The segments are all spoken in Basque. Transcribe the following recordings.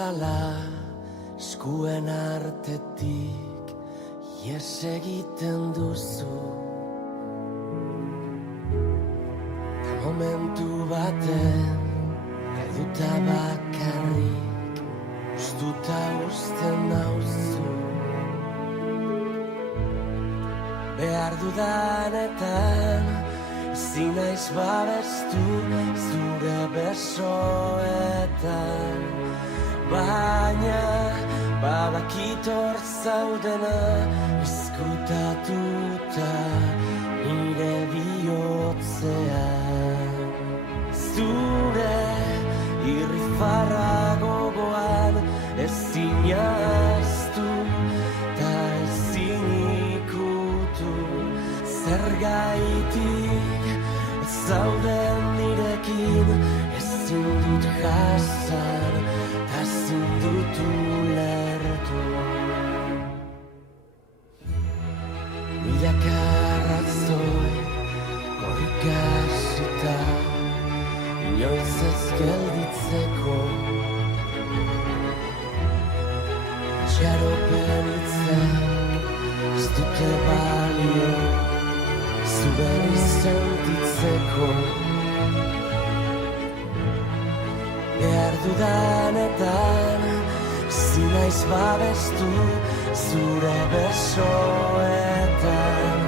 bezala eskuen artetik ies egiten duzu. Ta momentu baten galduta bakarrik ustuta uzten nauzu. Behar dudanetan ezin naiz babestu zure besoetan, baina badakit hor zaudena ezkutatuta nire bihotzean. Zure irrifarra gogoan ezin ahaztu ta ezin ikutu. Zergaitik ez zauden nirekin ezin dut jasan ta ezin dut ulertu. Milaka arrazoi korrikasita inoiz ez gelditzeko. Itxaropen hitzak ez dute balio zu berriz sentitzeko. Behar dudanetan ezin naiz babestu zure besoetan,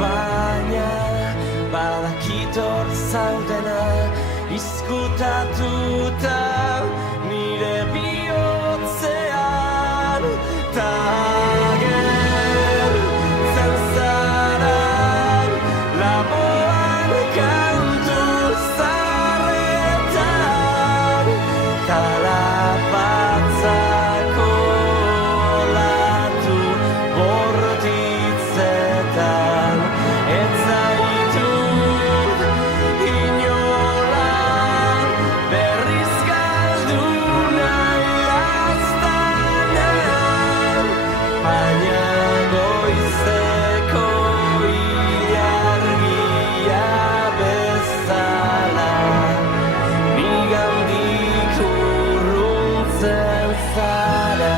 baina badakit hor zaudena izkutatuta nire bihotzean. Ta agertzen zara laboan kantu zaharretan, ta lapatzako latu bortitzetan. Ez zaitut inola berriz galdu nahi aztanan, baina goizeko ilargia bezala nigandik urruntzen zara.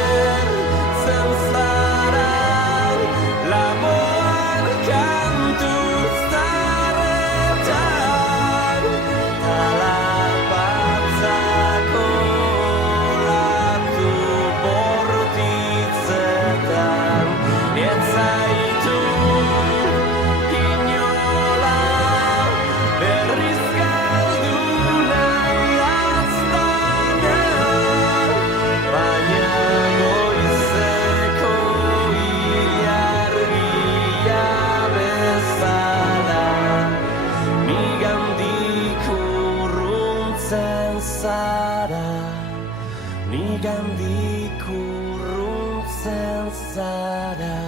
Agertzen zara laboan kantu zaharretan, ta lapatzako latu bortitzetan. Ez zaitut inola berriz galdu nahi aztanan, baina goizeko ilargia bezala nigandik urruntzen zara, nigandik urruntzen zara,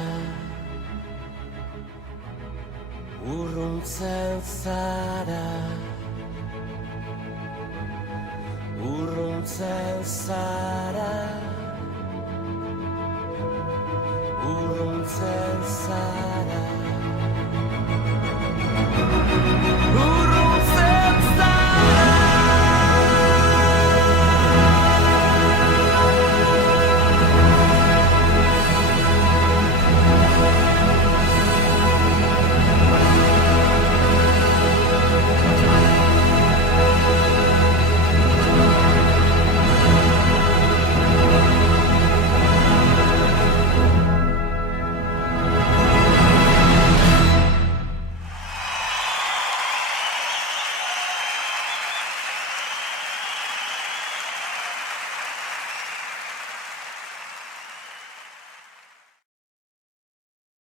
urruntzen zara, urruntzen zara, urruntzen zara.